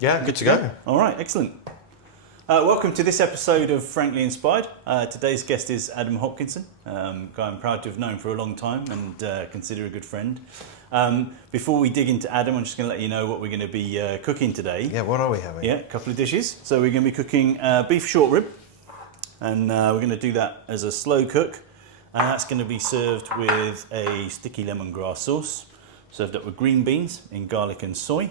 Yeah, good to go. All right, excellent. Welcome to this episode of Frankly Inspired. Today's guest is Adam Hopkinson, guy I'm proud to have known for a long time and consider a good friend. Before we dig into Adam, I'm just going to let you know what we're going to be cooking today. Yeah, what are we having? Yeah, a couple of dishes. So we're going to be cooking beef short rib, and we're going to do that as a slow cook. And that's going to be served with a sticky lemongrass sauce, served up with green beans in garlic and soy,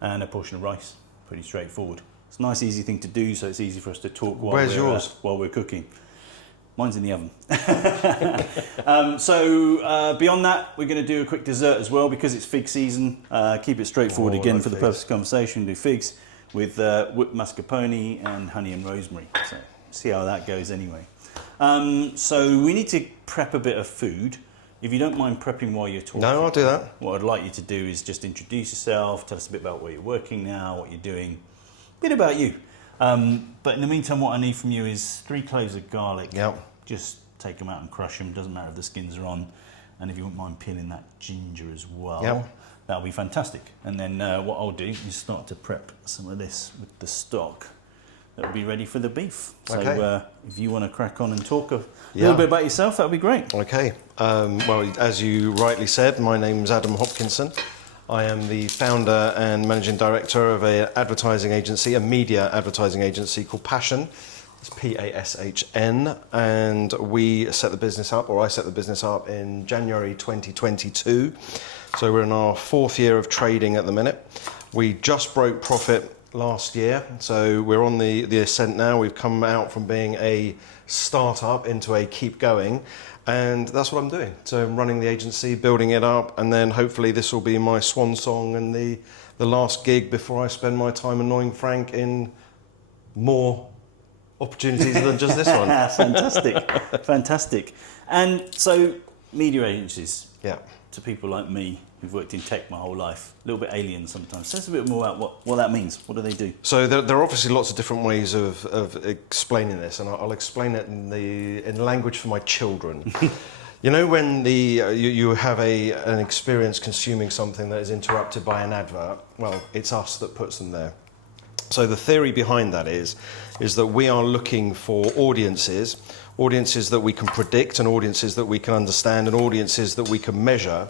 and a portion of rice. Pretty straightforward. It's a nice, easy thing to do, so it's easy for us to talk while we're cooking. Mine's in the oven. Beyond that, we're going to do a quick dessert as well because it's fig season. Keep it straightforward again for the purpose of conversation. Do figs with whipped mascarpone and honey and rosemary. So see how that goes anyway. So we need to prep a bit of food. If you don't mind prepping while you're talking. No, I'll do that. What I'd like you to do is just introduce yourself, tell us a bit about where you're working now, what you're doing, a bit about you. But in the meantime, what I need from you is 3 cloves of garlic. Yep. Just take them out and crush them. Doesn't matter if the skins are on. And if you wouldn't mind peeling that ginger as well, yep, that'll be fantastic. And then what I'll do is start to prep some of this with the stock that'll be ready for the beef. So if you want to crack on and talk a little bit about yourself, that'll be great. Okay. Well, as you rightly said, my name's Adam Hopkinson. I am the founder and managing director of an advertising agency, a media advertising agency called Pashn. It's P-A-S-H-N, and we set the business up, or I set the business up in January 2022. So we're in our 4th year of trading at the minute. We just broke profit last year, so we're on the ascent now. We've come out from being a startup into a keep going, and that's what I'm doing. So I'm running the agency, building it up, and then hopefully this will be my swan song and the last gig before I spend my time annoying Frank in more opportunities than just this one. Fantastic. And so media agencies, yeah, to people like me who've worked in tech my whole life, a little bit alien sometimes. Tell us a bit more about what that means. What do they do? So there are obviously lots of different ways of explaining this, and I'll explain it in language for my children. You know, when you have an experience consuming something that is interrupted by an advert, well, it's us that puts them there. So the theory behind that is that we are looking for audiences that we can predict, and audiences that we can understand, and audiences that we can measure.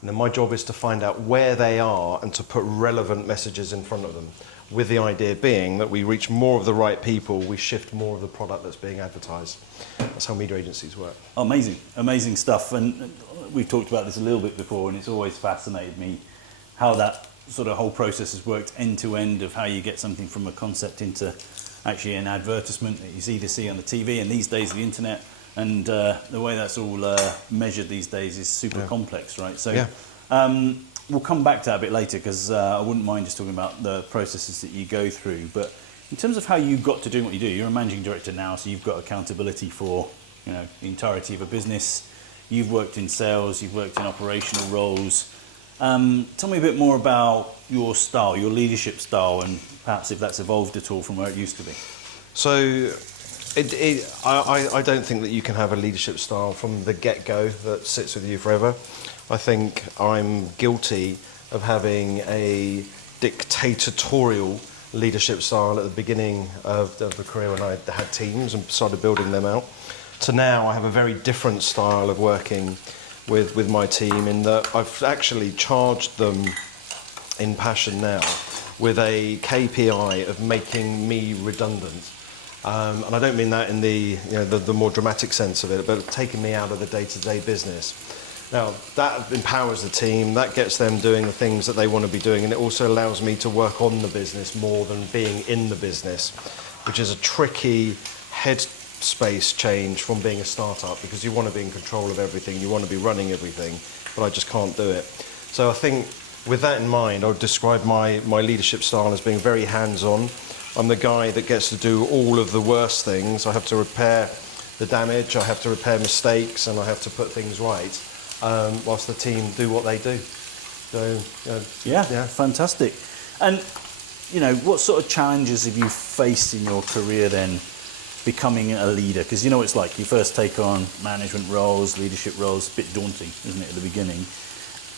And then my job is to find out where they are and to put relevant messages in front of them, with the idea being that we reach more of the right people, we shift more of the product that's being advertised. That's how media agencies work. Amazing stuff. And we've talked about this a little bit before, and it's always fascinated me how that sort of whole process has worked end to end, of how you get something from a concept into actually an advertisement that you either see on the TV, and these days the internet. And the way that's all measured these days is super complex, right? So we'll come back to that a bit later, because I wouldn't mind just talking about the processes that you go through. But in terms of how you got to doing what you do, you're a managing director now, so you've got accountability for the entirety of a business. You've worked in sales, you've worked in operational roles. Tell me a bit more about your style, your leadership style, and perhaps if that's evolved at all from where it used to be. So I don't think that you can have a leadership style from the get-go that sits with you forever. I think I'm guilty of having a dictatorial leadership style at the beginning of the career when I had teams and started building them out. To now I have a very different style of working with my team, in that I've actually charged them in Pashn now with a KPI of making me redundant. And I don't mean that in the more dramatic sense of it, but taking me out of the day-to-day business. Now, that empowers the team, that gets them doing the things that they want to be doing, and it also allows me to work on the business more than being in the business, which is a tricky headspace change from being a startup, because you want to be in control of everything, you want to be running everything, but I just can't do it. So I think with that in mind, I would describe my leadership style as being very hands-on. I'm the guy that gets to do all of the worst things. I have to repair the damage, I have to repair mistakes, and I have to put things right, whilst the team do what they do. So, fantastic. And, what sort of challenges have you faced in your career then, becoming a leader? Because it's like you first take on management roles, leadership roles, a bit daunting, isn't it, at the beginning?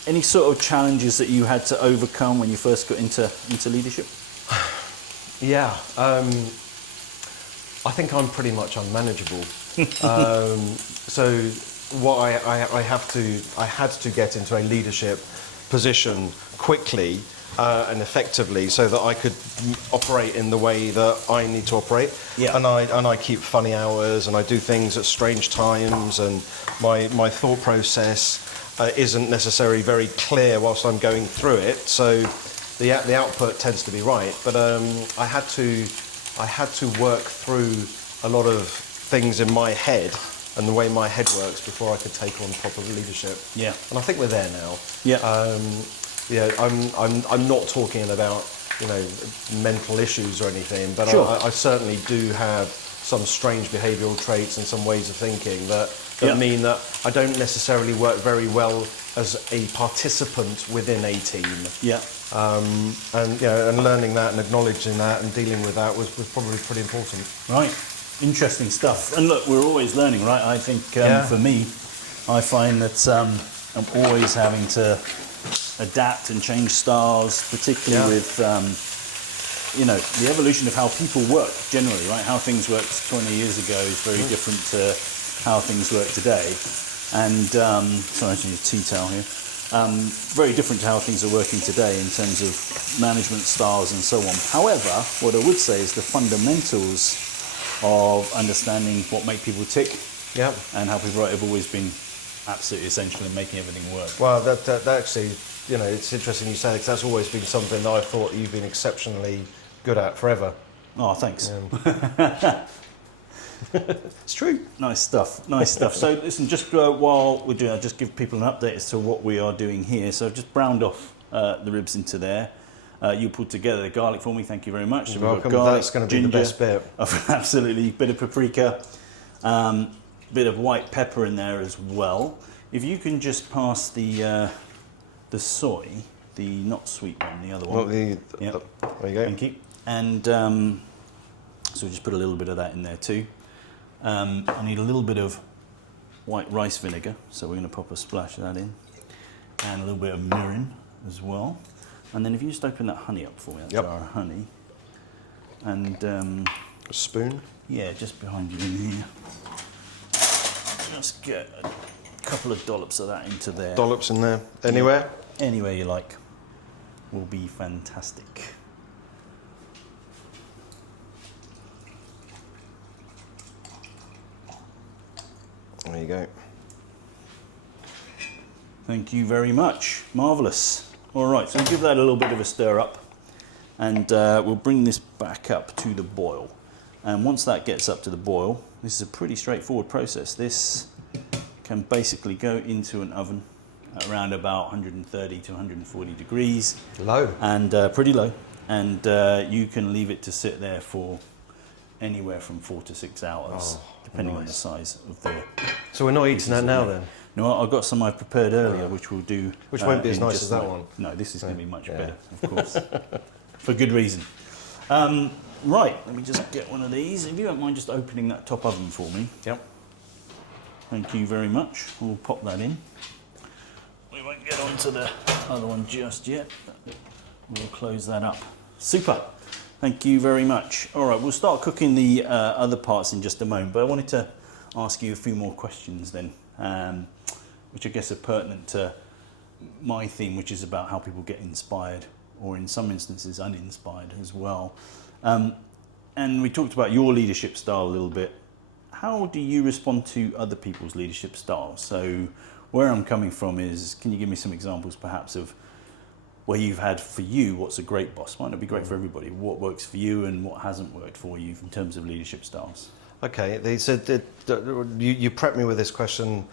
Any sort of challenges that you had to overcome when you first got into leadership? Yeah, I think I'm pretty much unmanageable. So what I had to get into a leadership position quickly and effectively so that I could operate in the way that I need to operate. Yeah. And I keep funny hours and I do things at strange times, and my thought process isn't necessarily very clear whilst I'm going through it. So the output tends to be right, but I had to work through a lot of things in my head and the way my head works before I could take on proper leadership. Yeah. And I think we're there now. Yeah. I'm not talking about mental issues or anything, but Sure. I certainly do have some strange behavioural traits and some ways of thinking that Yeah. mean that I don't necessarily work very well as a participant within a team. Yeah. And learning that and acknowledging that and dealing with that was probably pretty important. Right. Interesting stuff. And look, we're always learning, right? I think for me, I find that I'm always having to adapt and change styles, particularly with the evolution of how people work generally, right? How things worked 20 years ago is very different to how things work today. And sorry, I should use a tea towel here. Very different to how things are working today in terms of management styles and so on. However, what I would say is the fundamentals of understanding what make people tick and how people have always been absolutely essential in making everything work. Well, that actually, it's interesting you say that, because that's always been something that I thought you've been exceptionally good at forever. Oh, thanks. It's true. Nice stuff. Nice stuff. So listen, just while we're doing, I'll just give people an update as to what we are doing here. So I've just browned off the ribs into there. You put together the garlic for me. Thank you very much. So You're welcome. That's going to be the best bit. Absolutely. Bit of paprika, bit of white pepper in there as well. If you can just pass the soy, the not sweet one, the other one. There you go. Thank you. And so we just put a little bit of that in there too. I need a little bit of white rice vinegar, so we're going to pop a splash of that in, and a little bit of mirin as well. And then if you just open that honey up for me, that jar of honey, and a spoon. Yeah, just behind you in here. Just get a couple of dollops of that into there. Dollops in there. Anywhere? Yeah, anywhere you like. Will be fantastic. There you go. Thank you very much. Marvellous. All right, so we'll give that a little bit of a stir up, and we'll bring this back up to the boil. And once that gets up to the boil, this is a pretty straightforward process. This can basically go into an oven at around about 130 to 140 degrees. Low. And pretty low. And you can leave it to sit there for anywhere from 4 to 6 hours, depending on the size of the... So we're not eating that now then? No, I've got some I prepared earlier, which we'll do. Which won't be as nice as that one. No, this is going to be much better, of course, for good reason. Right, let me just get one of these. If you don't mind just opening that top oven for me. Yep. Thank you very much. We'll pop that in. We won't get onto the other one just yet. We'll close that up. Super. Thank you very much. All right, we'll start cooking the other parts in just a moment, but I wanted to ask you a few more questions then, which I guess are pertinent to my theme, which is about how people get inspired, or in some instances uninspired as well. And we talked about your leadership style a little bit. How do you respond to other people's leadership styles? So where I'm coming from is, can you give me some examples perhaps of where you've had, for you, what's a great boss? Might not be great for everybody. What works for you and what hasn't worked for you in terms of leadership styles? Okay, they said that you prepped me with this question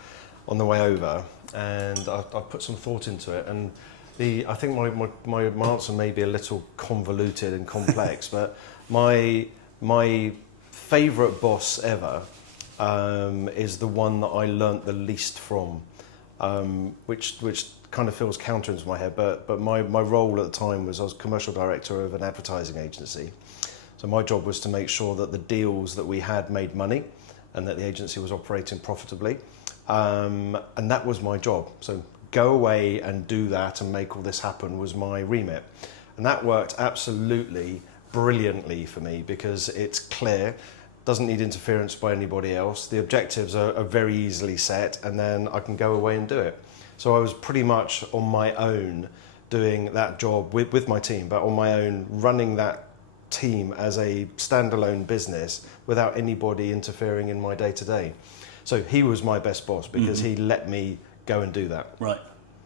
on the way over, and I've put some thought into it. And I think my answer may be a little convoluted and complex, but my favourite boss ever is the one that I learnt the least from, which kind of feels counter into my head. But my role at the time was I was commercial director of an advertising agency. So my job was to make sure that the deals that we had made money and that the agency was operating profitably. And that was my job. So go away and do that and make all this happen was my remit. And that worked absolutely brilliantly for me because it's clear, doesn't need interference by anybody else. The objectives are very easily set, and then I can go away and do it. So I was pretty much on my own doing that job with my team, but on my own running that team as a standalone business without anybody interfering in my day-to-day. So he was my best boss because he let me go and do that. Right.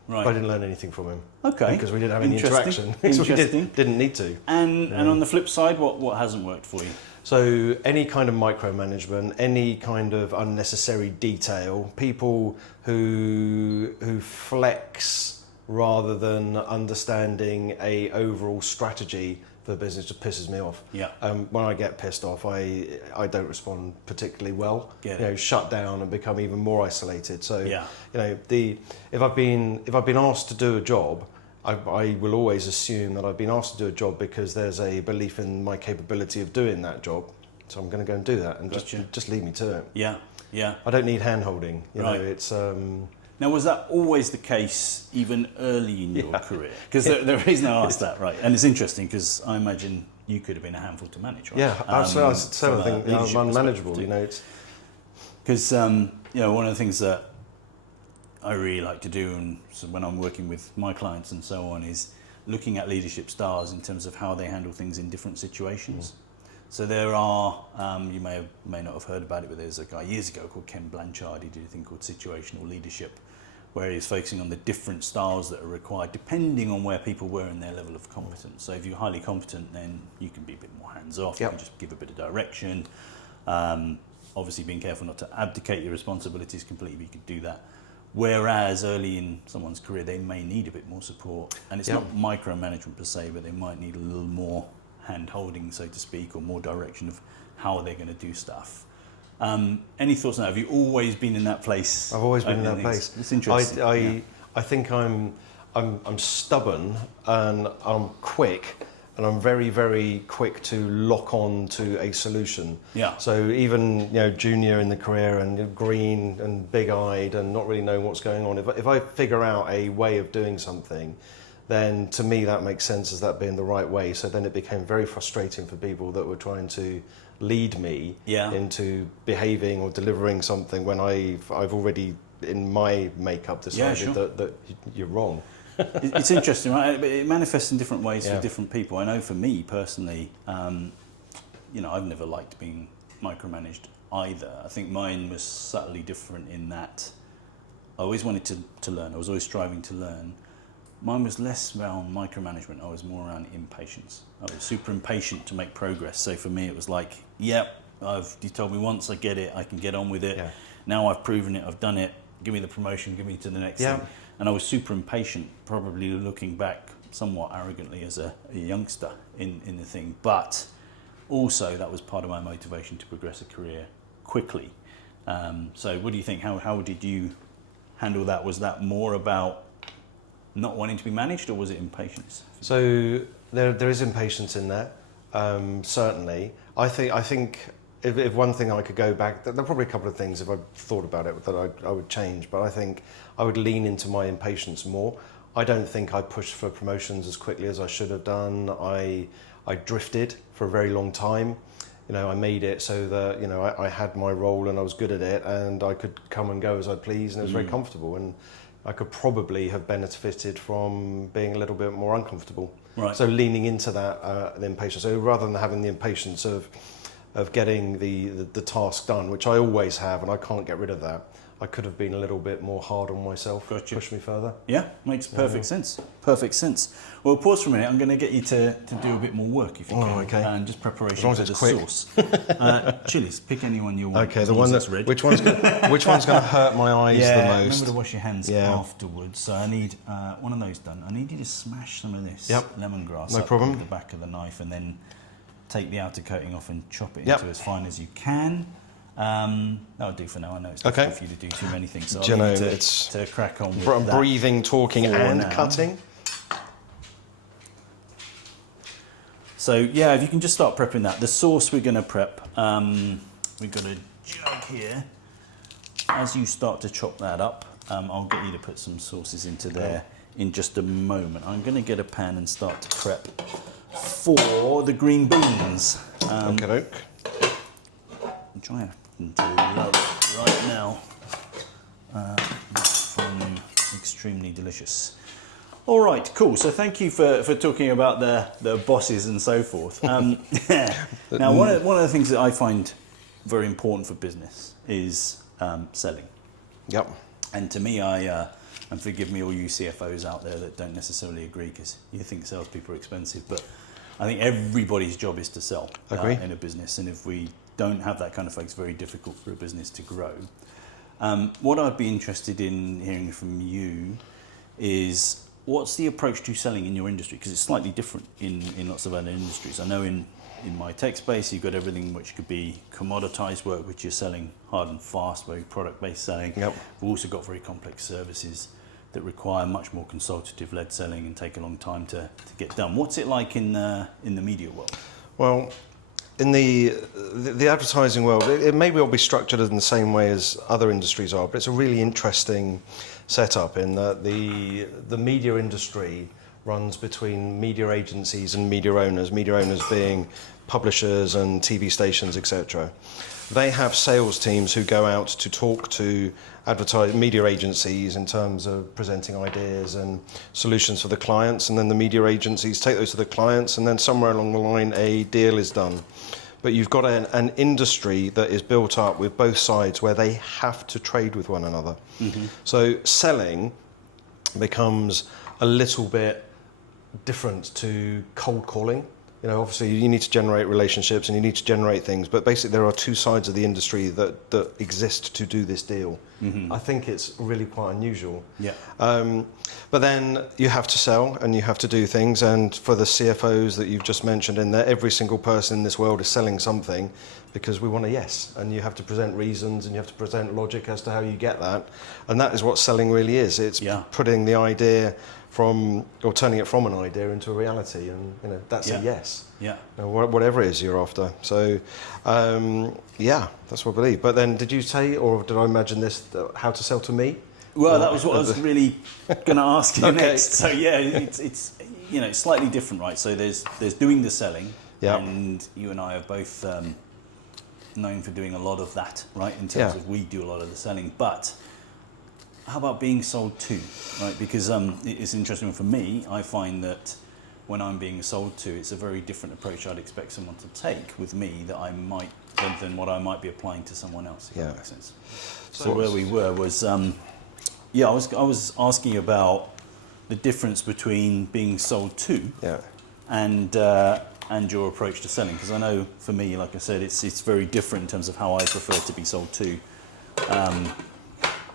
But I didn't learn anything from him. Okay. Because we didn't have any interaction. Interesting. We didn't need to. And on the flip side, what hasn't worked for you? So any kind of micromanagement, any kind of unnecessary detail, people who flex rather than understanding a overall strategy for the business just pisses me off. Yeah. When I get pissed off, I don't respond particularly well. Get you it. know, shut down and become even more isolated. So Yeah. you know, if I've been asked to do a job, I will always assume that I've been asked to do a job because there's a belief in my capability of doing that job. So I'm going to go and do that, and Gotcha. just leave me to it. Yeah. Yeah. I don't need hand holding. You Right. know, it's Now, was that always the case even early in your career? Because the reason I asked that, right, and it's interesting because I imagine you could have been a handful to manage, right? yeah. Absolutely. I certainly think I'm leadership unmanageable. perspective You know, it's because you know, one of the things that I really like to do, and so when I'm working with my clients and so on, is looking at leadership styles in terms of how they handle things in different situations. So there are, you may not have heard about it, but there's a guy years ago called Ken Blanchard. He did a thing called situational leadership, where he's focusing on the different styles that are required depending on where people were in their level of competence. So if you're highly competent, then you can be a bit more hands-off. You Yep. can just give a bit of direction. Obviously being careful not to abdicate your responsibilities completely, but you could do that. Whereas early in someone's career, they may need a bit more support. And it's Yep. not micromanagement per se, but they might need a little more hand-holding, so to speak, or more direction of how they're going to do stuff. Any thoughts on that? Have you always been in that place? I've always been in that Opening place. things? It's interesting. I think I'm stubborn and I'm quick, and I'm very, very quick to lock on to a solution. Yeah. So even junior in the career and green and big-eyed and not really knowing what's going on, if I figure out a way of doing something, then to me that makes sense as that being the right way. So then it became very frustrating for people that were trying to lead me into behaving or delivering something when I've already in my makeup decided that you're wrong. It's interesting, right? But it manifests in different ways for different people. I know for me personally, I've never liked being micromanaged either. I think mine was subtly different in that I always wanted to learn. I was always striving to learn. Mine was less around micromanagement. I was more around impatience. I was super impatient to make progress. So for me, it was like, you told me once, I get it, I can get on with it. Yeah. Now I've proven it, I've done it. Give me the promotion, give me to the next thing. And I was super impatient, probably looking back somewhat arrogantly as a youngster in the thing. But also that was part of my motivation to progress a career quickly. So what do you think? How did you handle that? Was that more about not wanting to be managed, or was it impatience? So there is impatience in that, certainly. I think if one thing I could go back, there are probably a couple of things if I thought about it that I would change, but I think I would lean into my impatience more. I don't think I pushed for promotions as quickly as I should have done. I drifted for a very long time. I made it so that I had my role and I was good at it, and I could come and go as I pleased, and it was very comfortable. And I could probably have benefited from being a little bit more uncomfortable. Right. So leaning into that, the impatience. So rather than having the impatience of getting the task done, which I always have, and I can't get rid of that, I could have been a little bit more hard on myself, Gotcha. Push me further. Yeah, makes perfect sense. Perfect sense. Well, pause for a minute. I'm going to get you to do a bit more work if you can. Okay. And just preparation As long as for the it's quick. sauce. Chilies, pick anyone you want. Okay, as the long one as that it's red. which one's going to hurt my eyes the most? Remember to wash your hands afterwards. So I need one of those done. I need you to smash some of this lemongrass up with the back of the knife, and then take the outer coating off and chop it into as fine as you can. That'll do for now. I know it's difficult for you to do too many things, so I'll need you to crack on with that. Breathing, talking and cutting. So if you can just start prepping that. The sauce we're going to prep, we've got a jug here. As you start to chop that up, I'll get you to put some sauces into there in just a moment. I'm going to get a pan and start to prep for the green beans. Okay. I'm trying to love right now. From extremely delicious. All right, cool. So thank you for talking about the bosses and so forth. Now, one of the things that I find very important for business is selling. Yep. And to me, and forgive me all you CFOs out there that don't necessarily agree, because you think salespeople are expensive, but I think everybody's job is to sell in a business. And if we don't have that kind of focus, it's very difficult for a business to grow. What I'd be interested in hearing from you is, what's the approach to selling in your industry? Because it's slightly different in lots of other industries. I know in my tech space, you've got everything which could be commoditized work, which you're selling hard and fast, very product-based selling. Yep. We've also got very complex services that require much more consultative-led selling and take a long time to get done. What's it like in the media world? Well, in the advertising world, it may well be structured in the same way as other industries are, but it's a really interesting setup in that the media industry runs between media agencies and media owners being publishers and TV stations, etc. They have sales teams who go out to talk to media agencies in terms of presenting ideas and solutions for the clients, and then the media agencies take those to the clients, and then somewhere along the line a deal is done. But you've got an industry that is built up with both sides where they have to trade with one another. Mm-hmm. So selling becomes a little bit different to cold calling. You know, obviously you need to generate relationships and you need to generate things, but basically there are two sides of the industry that exist to do this deal. Mm-hmm. I think it's really quite unusual. Yeah. But then you have to sell and you have to do things, and for the CFOs that you've just mentioned in there, every single person in this world is selling something because we want a yes, and you have to present reasons and you have to present logic as to how you get that, and that is what selling really is. It's putting the idea or turning it from an idea into a reality, and that's a yes. Yeah. Whatever it is you're after. So, that's what I believe. But then, did you say, or did I imagine this, how to sell to me? Well, that was what I was really going to ask you next. So it's slightly different, right? So there's doing the selling, and you and I are both known for doing a lot of that, right? In terms of we do a lot of the selling, but how about being sold to, right? Because it's interesting for me. I find that when I'm being sold to, it's a very different approach I'd expect someone to take with me than what I might be applying to someone else. If that makes sense. So where we were was, I was asking about the difference between being sold to and your approach to selling. Because I know for me, like I said, it's very different in terms of how I prefer to be sold to.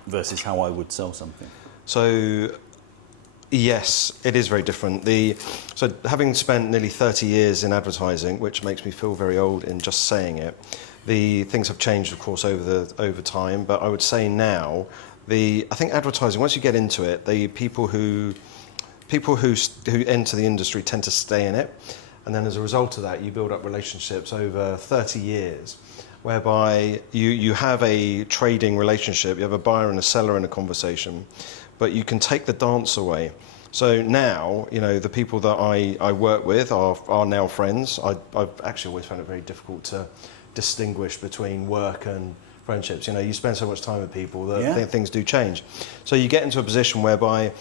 Versus how I would sell something. So, yes, it is very different. So having spent nearly 30 years in advertising, which makes me feel very old in just saying it, the things have changed, of course, over time. But I would say now, I think advertising, once you get into it, the people who enter the industry tend to stay in it, and then as a result of that, you build up relationships over 30 years. Whereby you have a trading relationship, you have a buyer and a seller in a conversation, but you can take the dance away. So now, the people that I work with are now friends. I've actually always found it very difficult to distinguish between work and friendships. You spend so much time with people that things do change. So you get into a position whereby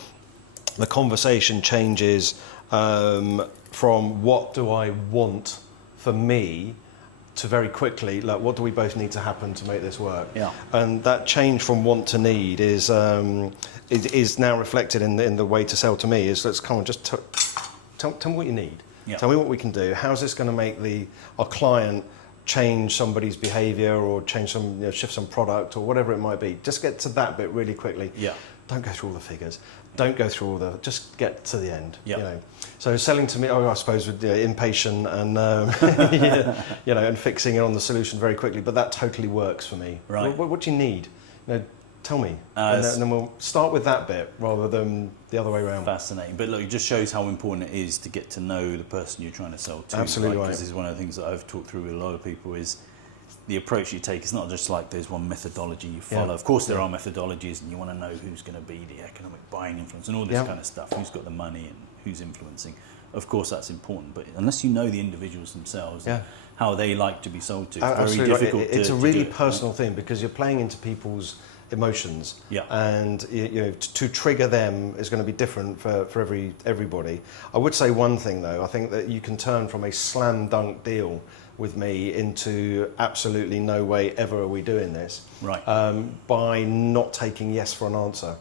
the conversation changes from what do I want for me to very quickly, like, what do we both need to happen to make this work? Yeah. And that change from want to need is now reflected in the way to sell to me. Is let's come on, just tell me what you need. Yeah. Tell me what we can do. How's this going to make our client change somebody's behaviour or change shift some product or whatever it might be? Just get to that bit really quickly. Yeah. Don't go through all the figures. Don't go through just get to the end. Yeah. So selling to me, I suppose, with impatient and and fixing it on the solution very quickly. But that totally works for me. Right. What do you need? Tell me, and then we'll start with that bit rather than the other way around. Fascinating. But look, it just shows how important it is to get to know the person you're trying to sell to. Absolutely right. Because this is one of the things that I've talked through with a lot of people is the approach you take. It's not just like there's one methodology you follow. Of course, there are methodologies, and you want to know who's going to be the economic buying influence and all this kind of stuff. Who's got the money and who's influencing. of course that's important, but unless you know the individuals themselves, Yeah. how they like to be sold to, it's Absolutely very right. difficult It's to a really do it. personal thing because you're playing into people's emotions, Yeah. and you know, to trigger them is going to be different for everybody. I would say one thing though, I think that you can turn from a slam dunk deal with me into absolutely no way ever are we doing this, Right. by not taking yes for an answer.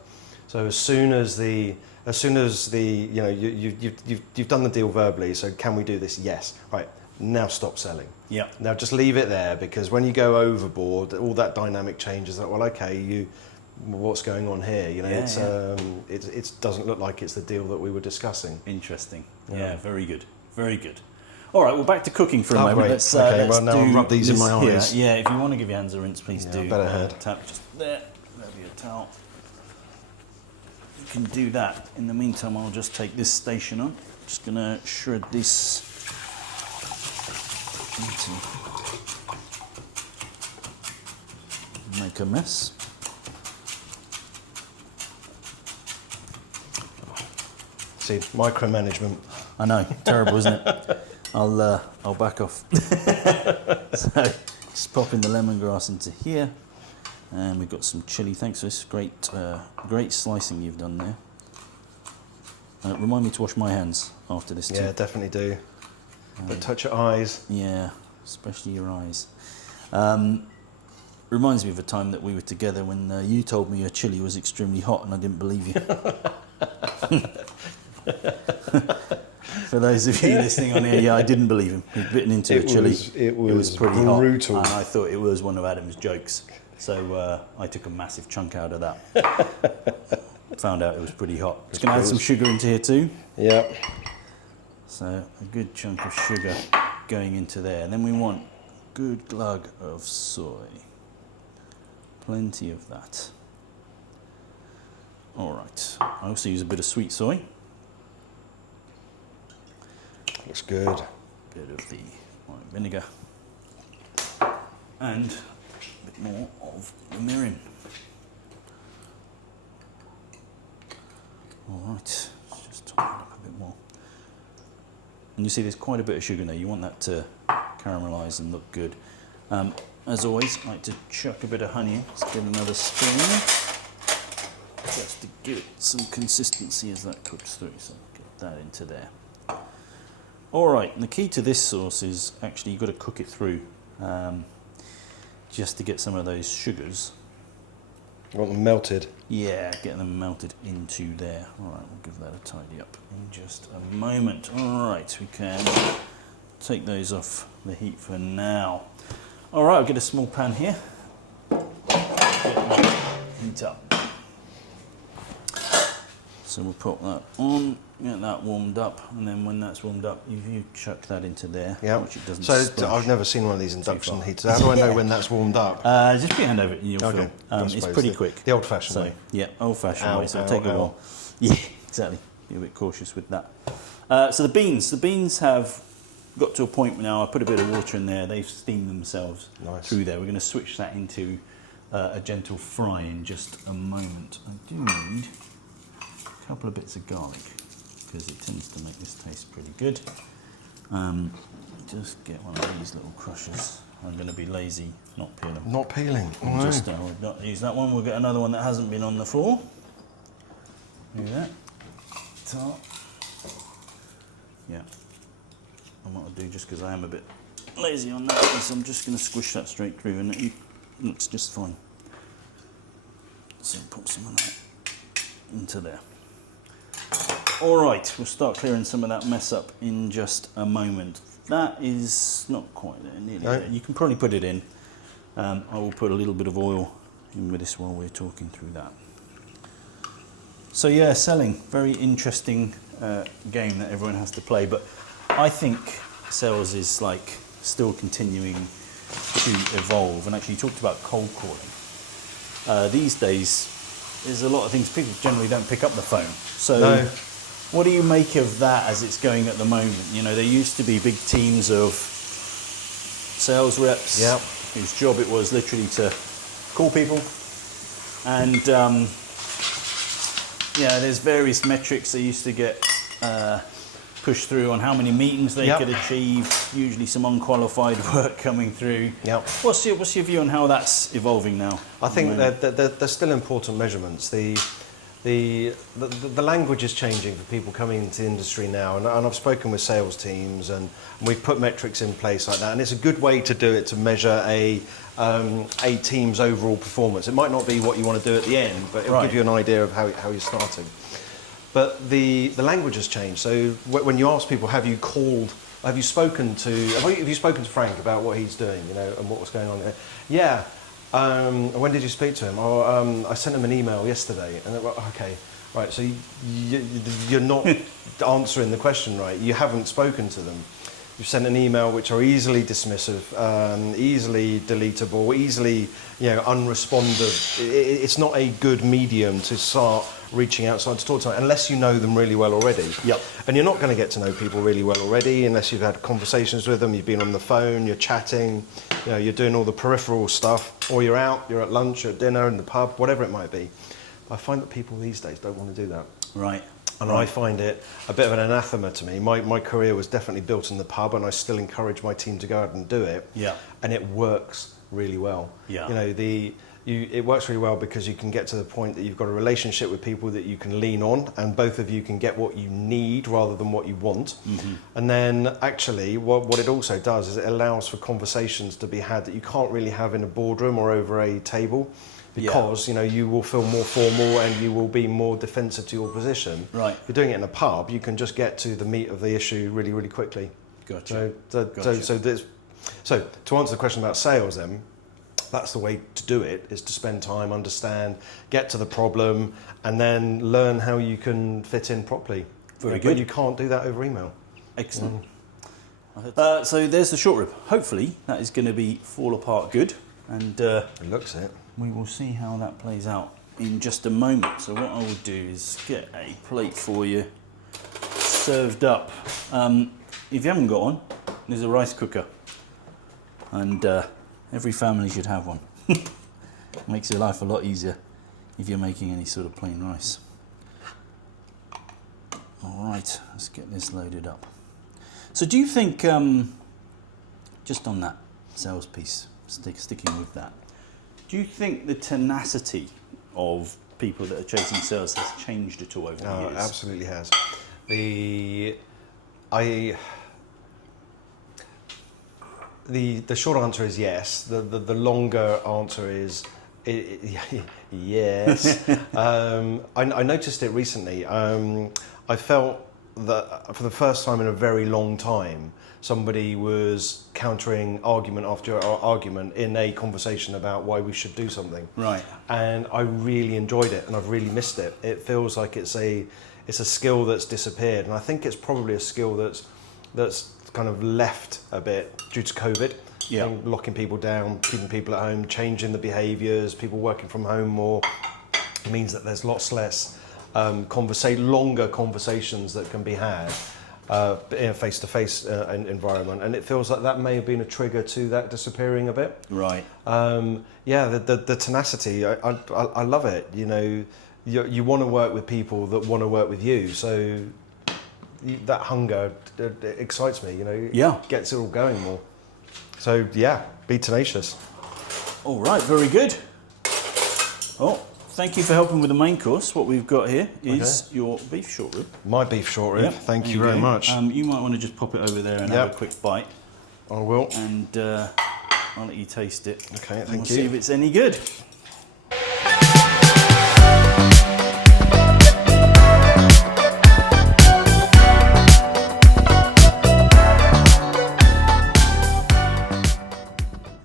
So as soon as the you know you've done the deal verbally, so can we do this? Yes. Right. Now stop selling. Yeah. Now just leave it there, because when you go overboard, all that dynamic changes. That, well, okay, what's going on here? You know, it doesn't look like it's the deal that we were discussing. Interesting. Yeah. Yeah, very good. Very good. All right, well, back to cooking for a Oh, moment. great. Let's, Okay, let's well, now I'll rub these in this my here. eyes. Yeah, if you want to give your hands a rinse, please Yeah, do. better had. Tap just there. There'll be a towel. You can do that. In the meantime, I'll just take this station on. Just going to shred this into make a mess. See, micromanagement. I know, terrible, isn't it? I'll back off. So just popping the lemongrass into here, and we've got some chilli. Thanks for this great slicing you've done there. Remind me to wash my hands after this too. Yeah, definitely do. But touch your eyes. Yeah, especially your eyes. Reminds me of a time that we were together when you told me your chili was extremely hot and I didn't believe you. For those of you listening on here, yeah, I didn't believe him. He'd bitten into a chili. It was pretty brutal. hot, and I thought it was one of Adam's jokes. So I took a massive chunk out of that. Found out it was pretty hot. Just going to add some sugar into here too. Yeah. So a good chunk of sugar going into there. And then we want a good glug of soy. Plenty of that. All right. I also use a bit of sweet soy. Looks good. Bit of the white vinegar. And a bit more of the mirin. All right. Let's just top it up a bit more. And you see there's quite a bit of sugar now. You want that to caramelise and look good. As always, I like to chuck a bit of honey in. Let's get another spoon, just to give it some consistency as that cooks through. So get that into there. All right, and the key to this sauce is actually you've got to cook it through, just to get some of those sugars. You want them melted. Yeah, get them melted into there. All right, we'll give that a tidy up in just a moment. All right, we can take those off the heat for now. All right, I'll get a small pan here. Heat up. So we'll put that on, get that warmed up, and then when that's warmed up, you chuck that into there. Yeah. Which it doesn't So splash. I've never seen one of these induction far. heaters. How do I know when that's warmed up? Just put your hand over it and you'll Okay, feel. I It's suppose pretty the- quick. the old-fashioned So, way. yeah, old-fashioned Ow, way. So it'll ow, take a ow. while. Yeah, exactly. Be a bit cautious with that. So the beans have got to a point now. I put a bit of water in there. They've steamed themselves Nice. through there. We're going to switch that into a gentle fry in just a moment. I do need a couple of bits of garlic because it tends to make this taste pretty good. Just get one of these little crushers. I'm going to be lazy, not peel them. Not peeling. We'll just we've not used that one. We'll get another one that hasn't been on the floor. Do that. Top. Yeah. And what I'll do, just because I am a bit lazy on that, is I'm just going to squish that straight through, and it looks just fine. So put some of that into there. All right, we'll start clearing some of that mess up in just a moment. That is not quite there, nearly there. You can probably put it in. I will put a little bit of oil in with this while we're talking through that. So yeah, selling, very interesting game that everyone has to play, but I think sales is like still continuing to evolve. And actually you talked about cold calling. These days, there's a lot of things, people generally don't pick up the phone. So No. what do you make of that as it's going at the moment? You know, there used to be big teams of sales reps Yep. whose job it was literally to call people. And yeah, there's various metrics. They used to get push through on how many meetings they Yep. could achieve, usually some unqualified work coming through. Yep. What's your view on how that's evolving now? I think they're still important measurements. The language is changing for people coming into the industry now, and I've spoken with sales teams, and we've put metrics in place like that, and it's a good way to do it, to measure a team's overall performance. It might not be what you want to do at the end, but it'll give you an idea of how you're starting. But the language has changed. So when you ask people, have you spoken to Frank about what he's doing, and what was going on there? Yeah. When did you speak to him? I sent him an email yesterday. And okay, right. So you're not answering the question right. You haven't spoken to them. You've sent an email which are easily dismissive, easily deletable, easily unresponsive. It's not a good medium to start reaching outside to talk to them unless you know them really well already. Yep. And you're not going to get to know people really well already unless you've had conversations with them, you've been on the phone, you're chatting, you're doing all the peripheral stuff, or you're out, you're at lunch, you're at dinner, in the pub, whatever it might be. I find that people these days don't want to do that. Right. And I find it a bit of an anathema to me. My career was definitely built in the pub, and I still encourage my team to go out and do it. Yeah. And it works really well. Yeah. It works really well because you can get to the point that you've got a relationship with people that you can lean on, and both of you can get what you need rather than what you want. Mm-hmm. And then actually what it also does is it allows for conversations to be had that you can't really have in a boardroom or over a table, because you will feel more formal and you will be more defensive to your position. Right. If you're doing it in a pub, you can just get to the meat of the issue really, really quickly. Gotcha. So to answer the question about sales then, that's the way to do it, is to spend time, understand, get to the problem, and then learn how you can fit in properly. Very good. But you can't do that over email. Excellent. So there's the short rib. Hopefully that is going to be fall apart good, and It looks it. we will see how that plays out in just a moment. So what I will do is get a plate for you served up. If you haven't got one, there's a rice cooker, and every family should have one. Makes your life a lot easier if you're making any sort of plain rice. All right, let's get this loaded up. So do you think, just on that sales piece, sticking with that, do you think the tenacity of people that are chasing sales has changed at all over the years? It absolutely has. The short answer is yes. The longer answer is yes. I noticed it recently. I felt that for the first time in a very long time, somebody was countering argument after argument in a conversation about why we should do something. Right. And I really enjoyed it, and I've really missed it. It feels like it's a skill that's disappeared, and I think it's probably a skill that's kind of left a bit due to COVID. Yeah. Locking people down, keeping people at home, changing the behaviours, people working from home more. It means that there's lots less longer conversations that can be had in a face-to-face environment, and it feels like that may have been a trigger to that disappearing a bit. Right. The tenacity, I love it. You want to work with people that want to work with you, so that hunger excites me. Gets it all going more. So yeah, be tenacious. All right, very good. Oh, thank you for helping with the main course. What we've got here is your beef short rib. My beef short rib. Yep, Thank you very much. You might want to just pop it over there and have a quick bite. I will. And I'll let you taste it. Okay, and thank we'll see if it's any good.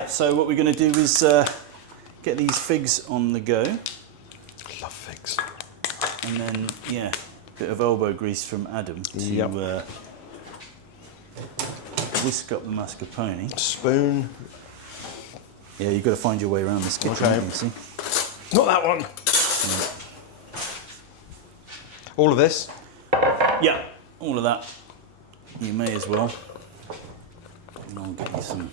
So what we're going to do is get these figs on the go. I love figs. And then, a bit of elbow grease from Adam to whisk up the mascarpone. Spoon. Yeah, you've got to find your way around this kitchen, Okay. you see. Not that one. All of this? Yeah, all of that. You may as well. And I'll get you some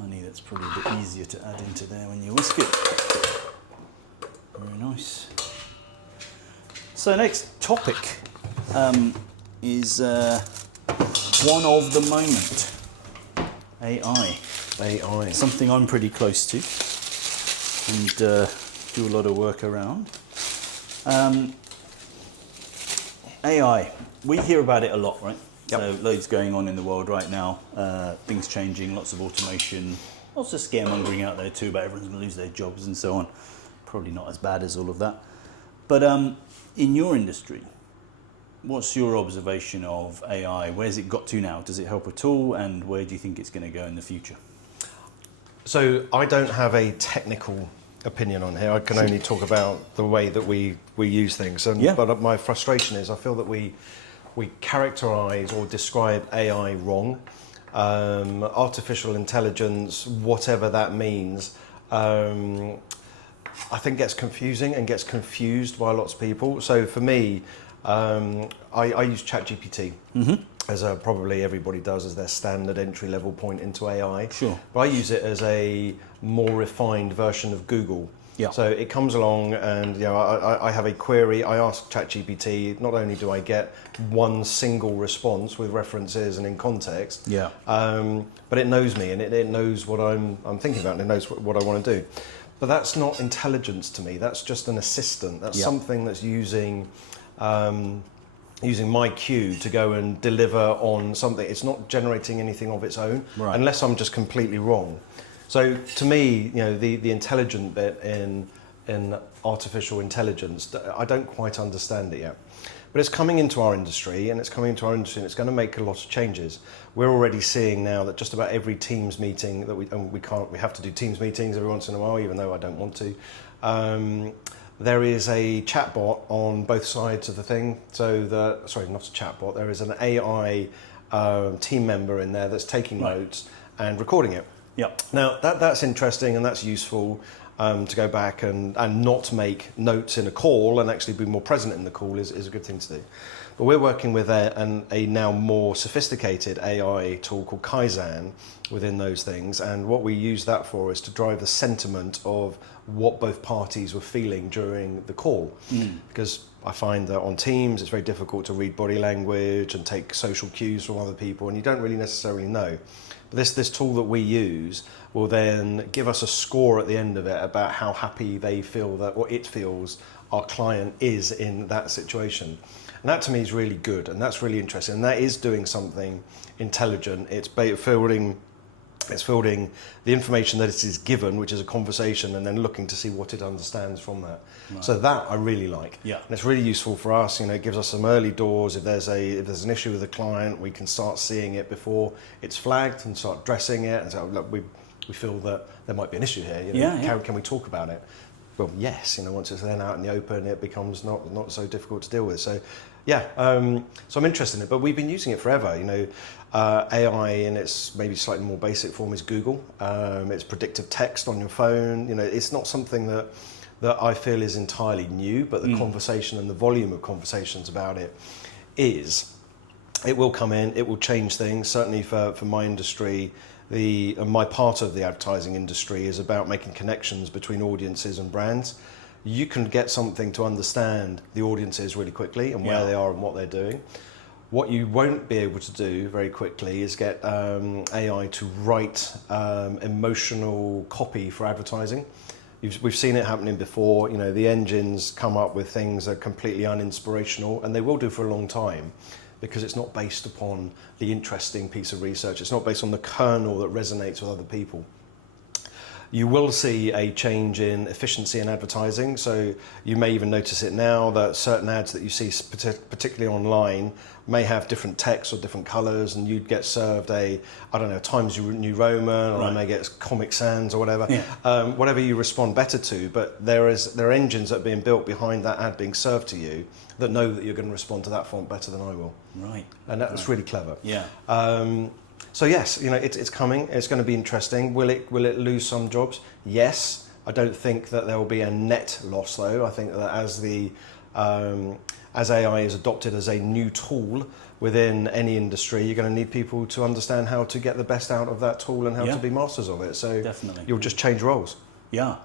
honey. That's probably a bit easier to add into there when you whisk it. Very nice. So next topic. is one of the moment. AI. AI. Something I'm pretty close to and do a lot of work around. AI. We hear about it a lot, right? Yep. So loads going on in the world right now. Things changing, lots of automation, lots of scaremongering out there too about everyone's going to lose their jobs and so on. Probably not as bad as all of that. But in your industry, what's your observation of AI? Where's it got to now? Does it help at all? And where do you think it's going to go in the future? So I don't have a technical opinion on here. I can only talk about the way that we use things. And, Yeah. But my frustration is I feel that we characterise or describe AI wrong. Artificial intelligence, whatever that means, I think gets confusing and gets confused by lots of people. So for me, I use ChatGPT, as probably everybody does, as their standard entry-level point into AI. Sure. But I use it as a more refined version of Google. Yeah. So it comes along and I have a query, I ask ChatGPT, not only do I get one single response with references and in context, Yeah. but it knows me and it knows what I'm thinking about and it knows what I want to do. But that's not intelligence to me, that's just an assistant. That's something that's using my cue to go and deliver on something. It's not generating anything of its own, Right. unless I'm just completely wrong. So to me, the intelligent bit in artificial intelligence, I don't quite understand it yet. But it's coming into our industry, and it's going to make a lot of changes. We're already seeing now that just about every Teams meeting that we have to do Teams meetings every once in a while, even though I don't want to. There is a chatbot on both sides of the thing. Sorry, not a chatbot. There is an AI team member in there that's taking notes and recording it. Yep. Now that's interesting and that's useful to go back and not make notes in a call and actually be more present in the call is a good thing to do. But we're working with a now more sophisticated AI tool called Kaizen within those things, and what we use that for is to drive the sentiment of what both parties were feeling during the call. Because I find that on Teams it's very difficult to read body language and take social cues from other people, and you don't really necessarily know. But this tool that we use will then give us a score at the end of it about how happy they feel that, or it feels our client is in that situation. And that to me is really good, and that's really interesting. And that is doing something intelligent. It's fielding the information that it is given, which is a conversation, and then looking to see what it understands from that. Right. So that I really like. Yeah. And it's really useful for us. It gives us some early doors. If there's an issue with a client, we can start seeing it before it's flagged and start addressing it. And so look, we feel that there might be an issue here. Can we talk about it? Well, yes. Once it's then out in the open, it becomes not so difficult to deal with. So, yeah. So I'm interested in it, but we've been using it forever. AI in its maybe slightly more basic form is Google. It's predictive text on your phone. It's not something that I feel is entirely new, but the conversation and the volume of conversations about it is. It will come in. It will change things. Certainly for my industry. My part of the advertising industry is about making connections between audiences and brands. You can get something to understand the audiences really quickly and where they are and what they're doing. What you won't be able to do very quickly is get AI to write emotional copy for advertising. We've seen it happening before. The engines come up with things that are completely uninspirational, and they will do for a long time, because it's not based upon the interesting piece of research. It's not based on the kernel that resonates with other people. You will see a change in efficiency in advertising. So you may even notice it now that certain ads that you see, particularly online, may have different text or different colours, and you'd get served Times New Roman, or I may get Comic Sans or whatever. Yeah. Whatever you respond better to, but there are engines that are being built behind that ad being served to you that know that you're going to respond to that font better than I will. Right. And that's really clever. Yeah. So yes, it's coming. It's going to be interesting. Will it lose some jobs? Yes. I don't think that there will be a net loss, though. I think that as AI is adopted as a new tool within any industry, you're going to need people to understand how to get the best out of that tool and how to be masters of it. So definitely, you'll just change roles. Yeah,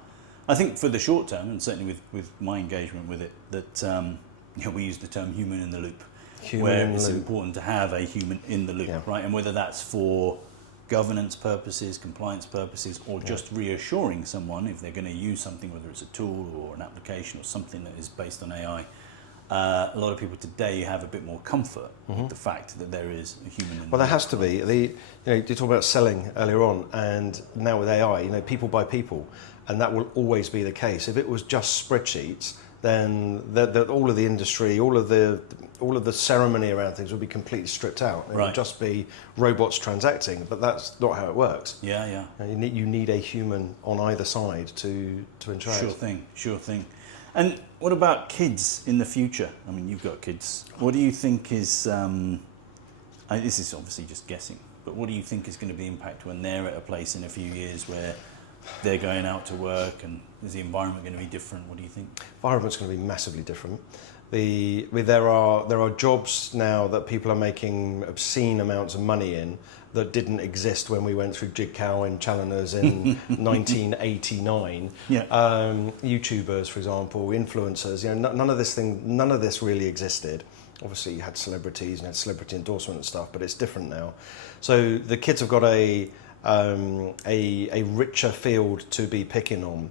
I think for the short term, and certainly with my engagement with it, that we use the term human in the loop. Human where in the it's loop. important to have a human in the loop, Yeah. right? And whether that's for governance purposes, compliance purposes, or just reassuring someone if they're going to use something, whether it's a tool or an application or something that is based on AI. A lot of people today have a bit more comfort with the fact that there is a human in the Well, there loop. has to be. You talk about selling earlier on, and now with AI, people buy people, and that will always be the case. If it was just spreadsheets, then all of the industry, all of the ceremony around things would be completely stripped out. It Right. would just be robots transacting, but that's not how it works. Yeah. You need a human on either side to interact. Sure thing. And what about kids in the future? I mean, you've got kids. What do you think is, this is obviously just guessing, but what do you think is going to be the impact when they're at a place in a few years where they're going out to work, and is the environment going to be different? What do you think? Environment's going to be massively different. There are jobs now that people are making obscene amounts of money in that didn't exist when we went through JigCow and Challengers in 1989. Yeah. YouTubers, for example, influencers. None of this really existed. Obviously, you had celebrities and had celebrity endorsement and stuff, but it's different now. So the kids have got a richer field to be picking on.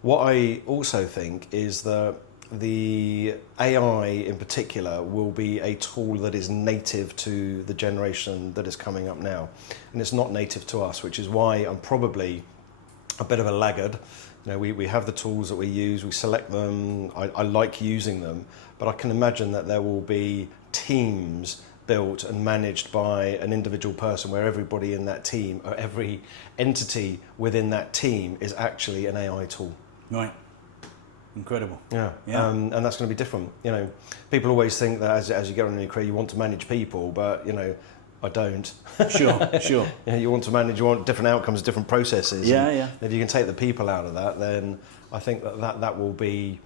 What I also think is that the AI in particular will be a tool that is native to the generation that is coming up now. And it's not native to us, which is why I'm probably a bit of a laggard. We have the tools that we use, we select them, I like using them, but I can imagine that there will be teams built and managed by an individual person where everybody in that team, or every entity within that team, is actually an AI tool. Right. Incredible. Yeah. Yeah. And that's going to be different. People always think that as you get on in your career, you want to manage people, but I don't. Sure. You want different outcomes, different processes. Yeah, and yeah. If you can take the people out of that, then I think that will be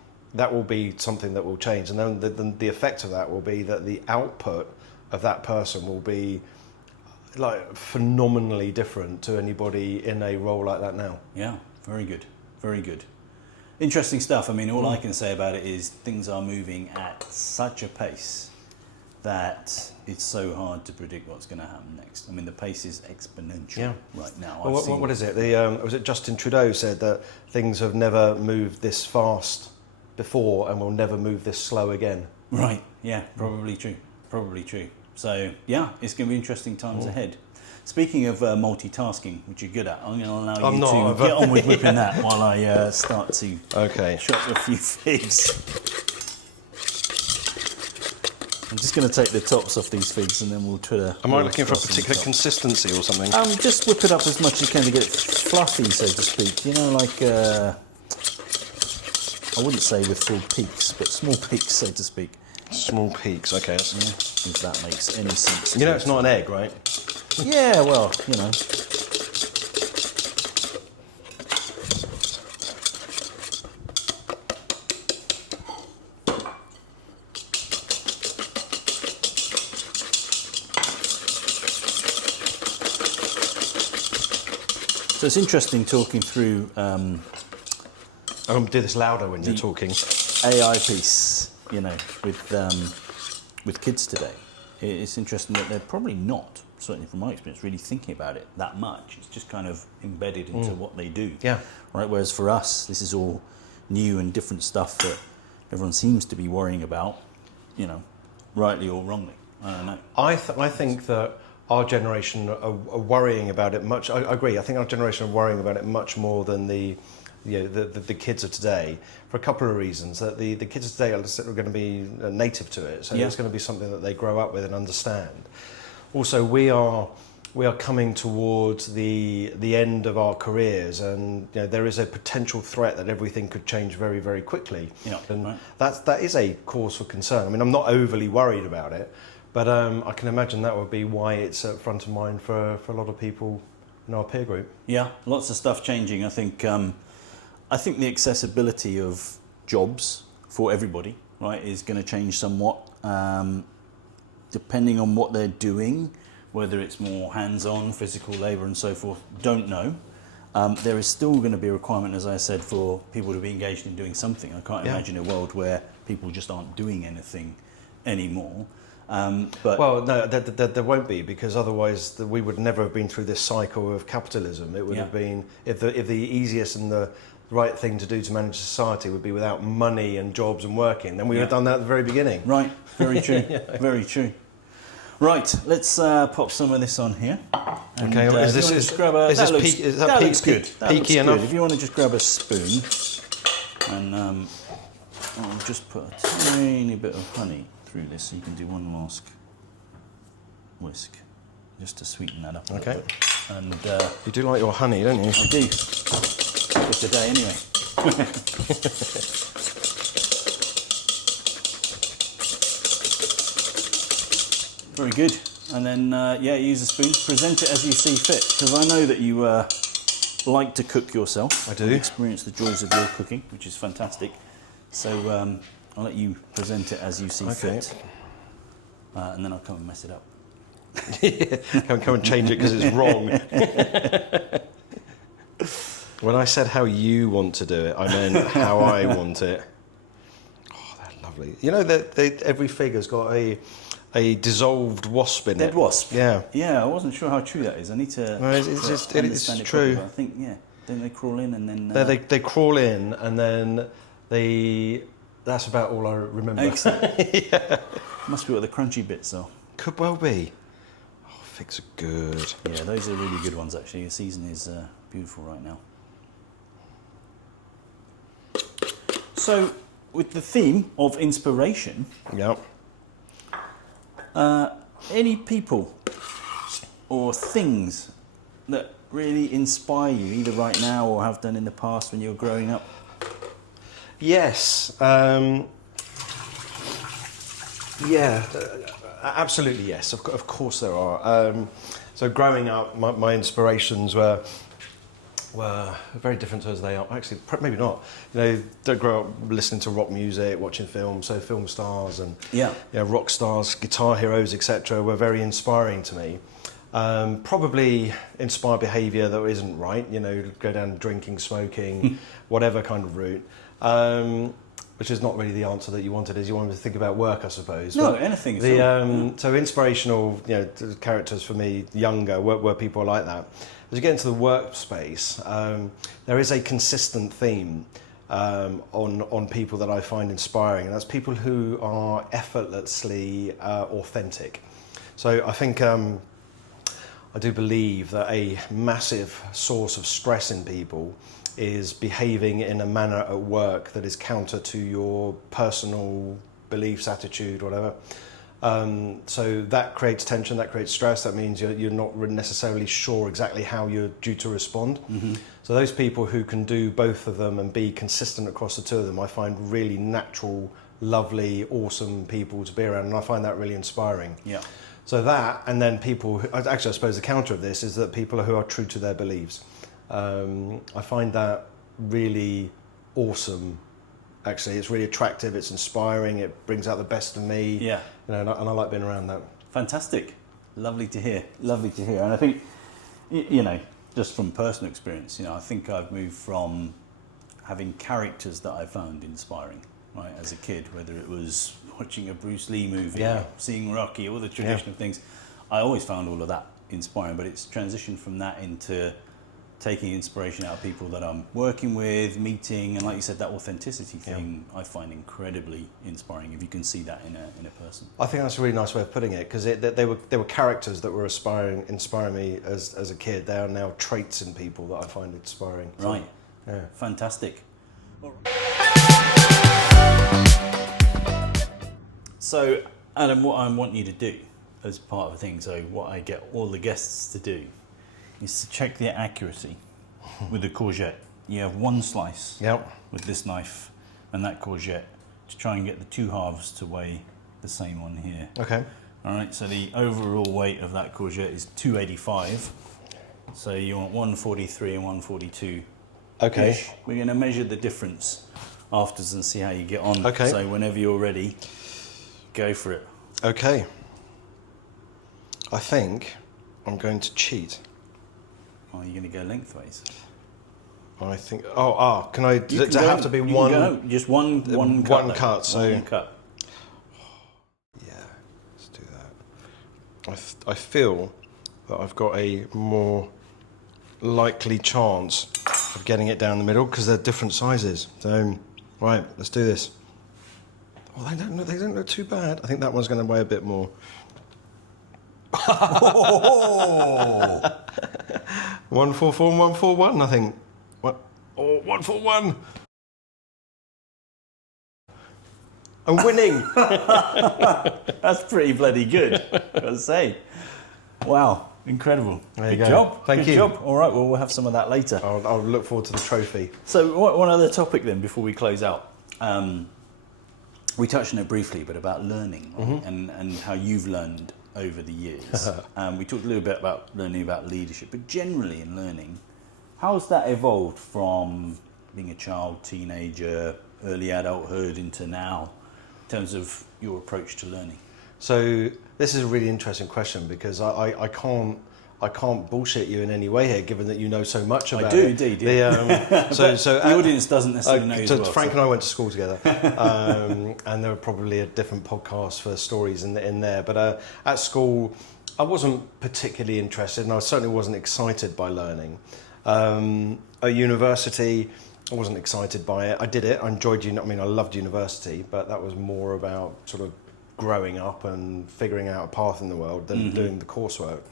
something that will change, and then the effect of that will be that the output of that person will be like phenomenally different to anybody in a role like that now. Yeah. Very good. Interesting stuff. I mean, all I can say about it is things are moving at such a pace that it's so hard to predict what's going to happen next. I mean, the pace is exponential right now. Well, what is it? Was it Justin Trudeau said that things have never moved this fast before and will never move this slow again? Right. Yeah. Probably true. So yeah, it's going to be interesting times ahead. Speaking of multitasking, which you're good at, I'm going to allow you to get on with whipping that while I start to chop a few figs. I'm just going to take the tops off these figs and then we'll twiddle. Am I looking for a particular consistency or something? Just whip it up as much as you can to get it fluffy, so to speak. I wouldn't say with full peaks, but small peaks, so to speak. Small peaks, okay. If that makes any sense. It's not an egg, right? Yeah, well, So it's interesting talking through I'm going to do this louder when you're talking. AI piece, with kids today. It's interesting that they're probably not, certainly from my experience, really thinking about it that much. It's just kind of embedded into what they do. Yeah. Right. Whereas for us, this is all new and different stuff that everyone seems to be worrying about, rightly or wrongly. I don't know. I think that our generation are worrying about it much. I agree. I think our generation are worrying about it much more than the kids of today, for a couple of reasons. That the kids of today are going to be native to it, so it's going to be something that they grow up with and understand. Also, we are coming towards the end of our careers, and there is a potential threat that everything could change very, very quickly. Yeah, and right. that is a cause for concern. I mean, I'm not overly worried about it, but I can imagine that would be why it's at front of mind for a lot of people in our peer group. Yeah, lots of stuff changing. I think the accessibility of jobs for everybody, right, is going to change somewhat, depending on what they're doing, whether it's more hands-on, physical labour and so forth, don't know. There is still going to be a requirement, as I said, for people to be engaged in doing something. I can't imagine a world where people just aren't doing anything anymore. But Well, no, there won't be, because otherwise we would never have been through this cycle of capitalism. It would have been, if the easiest and the right thing to do to manage society would be without money and jobs and working, then we would have done that at the very beginning. right, very true, very true. Right, let's pop some of this on here. And, Okay, is that looks peaky, good. That looks peaky enough? good. If you want to just grab a spoon, and I'll just put a tiny bit of honey through this, so you can do one last whisk, just to sweeten that up a little bit. And you do like your honey, don't you? I do. For today, anyway. Very good. And then, use a spoon. Present it as you see fit, because I know that you like to cook yourself. I do. Experience the joys of your cooking, which is fantastic. So I'll let you present it as you see fit, and then I'll come and mess it up. Come and change it because it's wrong. When I said how you want to do it, I meant how I want it. Oh, they're lovely. You know that every figure's got a dissolved wasp in it. Dead wasp. Yeah. Yeah, I wasn't sure how true that is. I need to. No, it's understand it true. properly, but I think Then they crawl in and then. They crawl in and then they. That's about all I remember. Excellent. Yeah. Must be what the crunchy bits are. Could well be. Oh, figs are good. Yeah, those are really good ones actually. The season is beautiful right now. So, with the theme of inspiration, Yep. Any people or things that really inspire you, either right now or have done in the past when you were growing up? Yes. Absolutely yes. Of course there are. So growing up, my inspirations were very different to as they are. Actually, maybe not. You know, don't grow up listening to rock music, watching films. So film stars and rock stars, guitar heroes, etc. were very inspiring to me. Probably inspire behaviour that isn't right. You know, go down drinking, smoking, whatever kind of route. Which is not really the answer that you wanted. Is you wanted to think about work, I suppose. No, anything. So inspirational, characters for me, younger, were people like that. As you get into the workspace, there is a consistent theme on people that I find inspiring, and that's people who are effortlessly authentic. So I think I do believe that a massive source of stress in people is behaving in a manner at work that is counter to your personal beliefs, attitude, whatever. So that creates tension, that creates stress. That means you're not necessarily sure exactly how you're due to respond. Mm-hmm. So those people who can do both of them and be consistent across the two of them, I find really natural, lovely, awesome people to be around, and I find that really inspiring. Yeah. So that, and then people who, actually I suppose the counter of this is that people who are true to their beliefs. I find that really awesome. Actually, it's really attractive. It's inspiring. It brings out the best of me. Yeah. And I like being around that. Fantastic. Lovely to hear. Lovely to hear. And I think, just from personal experience, I think I've moved from having characters that I found inspiring, right, as a kid, whether it was watching a Bruce Lee movie, seeing Rocky, all the traditional things. I always found all of that inspiring, but it's transitioned from that into taking inspiration out of people that I'm working with, meeting, and like you said, that authenticity thing I find incredibly inspiring if you can see that in a person. I think that's a really nice way of putting it, because they were characters that were inspiring me as a kid. They are now traits in people that I find inspiring. So, right. Yeah. Fantastic. All right. So, Adam, what I want you to do as part of the thing, so what I get all the guests to do, is to check the accuracy with the courgette. You have one slice with this knife and that courgette to try and get the two halves to weigh the same on here. Okay. All right, so the overall weight of that courgette is 285. So you want 143 and 142. Okay. We're going to measure the difference afterwards and see how you get on. Okay. So whenever you're ready, go for it. Okay. I think I'm going to cheat. Are you going to go lengthways? I think. Can I? Does it have to be one? Just one cut. One cut. So one cut. yeah, let's do I feel that I've got a more likely chance of getting it down the middle because they're different sizes. So, right, let's do this. Well, they don't look too bad. I think that one's going to weigh a bit more. 144 and 141, I think. What? Oh, 141. I'm winning. That's pretty bloody good, I've got to say. Wow, incredible. There you Good go. job. Thank Good you. job. All right, well, we'll have some of that later. I'll look forward to the trophy. So one other topic then before we close out. We touched on it briefly, but about learning, right? and how you've learned over the years. We talked a little bit about learning about leadership, but generally in learning, how's that evolved from being a child, teenager, early adulthood into now, in terms of your approach to learning? So this is a really interesting question because I can't bullshit you in any way here, given that you know so much about it. I do indeed. Yeah. The audience doesn't necessarily know as well. Frank and I went to school together, and there were probably a different podcast for stories in there. But at school, I wasn't particularly interested, and I certainly wasn't excited by learning. At university, I wasn't excited by it. I did it. I enjoyed I loved university, but that was more about sort of growing up and figuring out a path in the world than doing the coursework.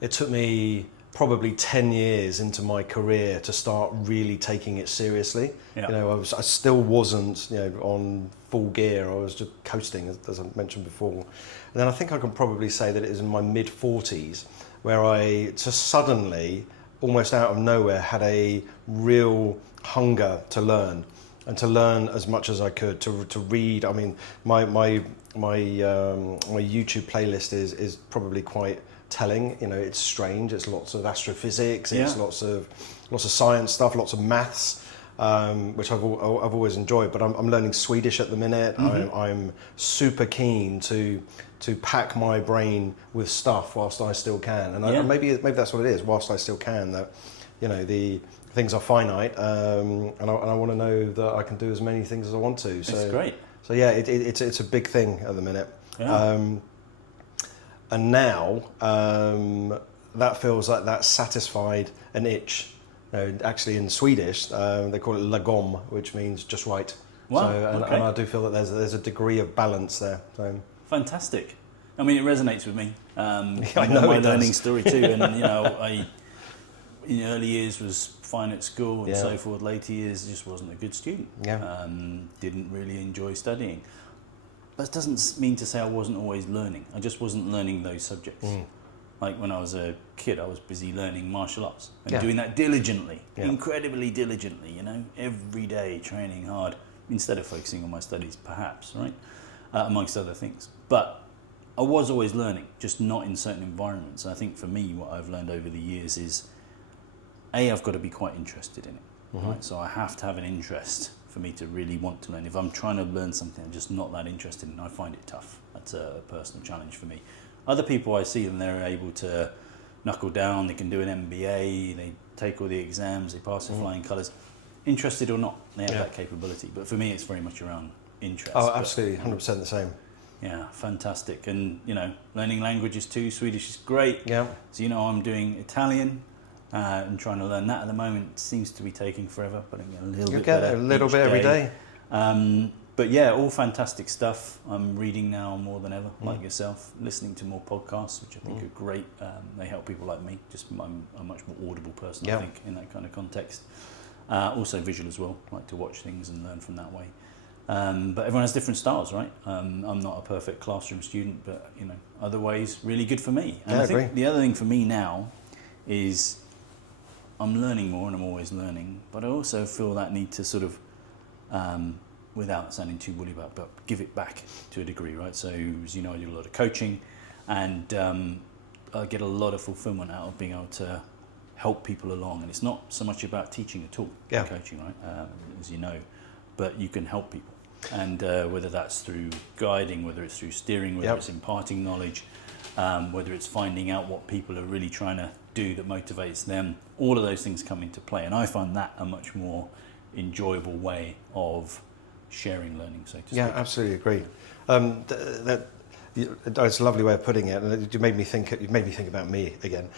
It took me probably 10 years into my career to start really taking it seriously. Yeah. I still wasn't, on full gear. I was just coasting, as I mentioned before. And then I think I can probably say that it was in my mid-40s where I just suddenly, almost out of nowhere, had a real hunger to learn. And to learn as much as I could, to read. I mean, my YouTube playlist is probably quite telling. It's strange. It's lots of astrophysics. It's lots of science stuff, lots of maths, which I've always enjoyed. But I'm learning Swedish at the minute. I'm super keen to pack my brain with stuff whilst I still can. And maybe that's what it is. Whilst I still can, that the things are finite, and I want to know that I can do as many things as I want to. So, that's great. So yeah, it's a big thing at the minute. Yeah. And now that feels like that's satisfied an itch. Actually, in Swedish, they call it lagom, which means just right. Wow. So, and I do feel that there's a degree of balance there. So. Fantastic. I mean, it resonates with me. I know my it learning does. story too, and I in the early years was fine at school and so forth. Later years, just wasn't a good student. Yeah. Didn't really enjoy studying. But it doesn't mean to say I wasn't always learning. I just wasn't learning those subjects. Like when I was a kid, I was busy learning martial arts and doing that diligently, incredibly diligently, every day training hard instead of focusing on my studies, perhaps, right? Amongst other things. But I was always learning, just not in certain environments. I think for me, what I've learned over the years is, I've got to be quite interested in it. Right? So I have to have an interest for me to really want to learn. If I'm trying to learn something I'm just not that interested in, I find it tough. That's a personal challenge for me. Other people I see them, they're able to knuckle down, they can do an MBA, they take all the exams, they pass with flying colours. Interested or not, they have that capability. But for me, it's very much around interest. Oh, absolutely, 100% the same. Yeah, fantastic. And, learning languages too, Swedish is great. Yeah. So, I'm doing Italian. And trying to learn that at the moment seems to be taking forever, but I'm getting a little bit better. You get a little bit every day. But yeah, all fantastic stuff. I'm reading now more than ever, like yourself, listening to more podcasts, which I think are great. They help people like me. Just I'm a much more audible person, I think, in that kind of context. Also visual as well. I like to watch things and learn from that way. But everyone has different styles, right? I'm not a perfect classroom student, but other ways really good for me. And I think the other thing for me now is I'm learning more and I'm always learning, but I also feel that need to sort of, without sounding too woolly about, but give it back to a degree, right? So, as you know, I do a lot of coaching, and I get a lot of fulfillment out of being able to help people along. And it's not so much about teaching at all, coaching, right? As you know, but you can help people. And whether that's through guiding, whether it's through steering, whether it's imparting knowledge, whether it's finding out what people are really trying to do that motivates them, all of those things come into play. And I find that a much more enjoyable way of sharing learning, so to speak. Yeah, absolutely agree. It's a lovely way of putting it, and you made me think. You made me think about me again.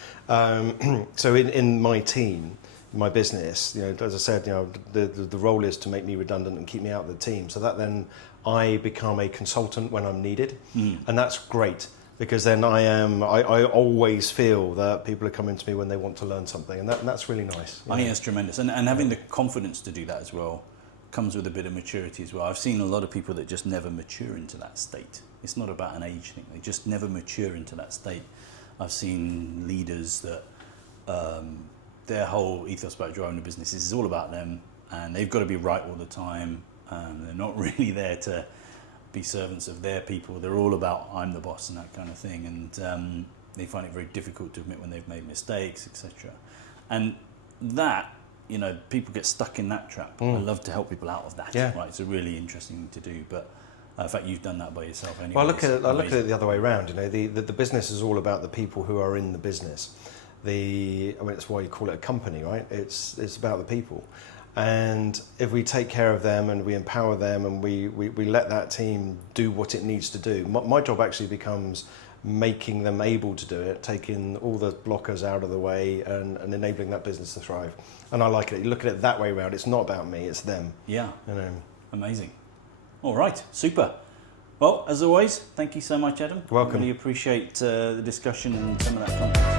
So in my team, my business, as I said, the role is to make me redundant and keep me out of the team. So that then I become a consultant when I'm needed, and that's great because then I always feel that people are coming to me when they want to learn something, and that's really nice. I think it's tremendous, and having the confidence to do that as well comes with a bit of maturity as well. I've seen a lot of people that just never mature into that state. It's not about an age thing; they just never mature into that state. I've seen leaders that their whole ethos about driving the business is all about them, and they've got to be right all the time. They're not really there to be servants of their people. They're all about I'm the boss and that kind of thing, and they find it very difficult to admit when they've made mistakes, etc. And that, people get stuck in that trap. I love to help people out of that. Yeah. Right, it's a really interesting thing to do, but in fact, you've done that by yourself anyway. Well, I look at it the other way around. The business is all about the people who are in the business. That's why you call it a company, right? It's about the people. And if we take care of them and we empower them and we let that team do what it needs to do, my job actually becomes making them able to do it, taking all the blockers out of the way and enabling that business to thrive. And I like it. You look at it that way around. It's not about me, it's them. Yeah. Amazing. All right. Super. Well, as always, thank you so much, Adam. Welcome. Really appreciate the discussion and some of that content.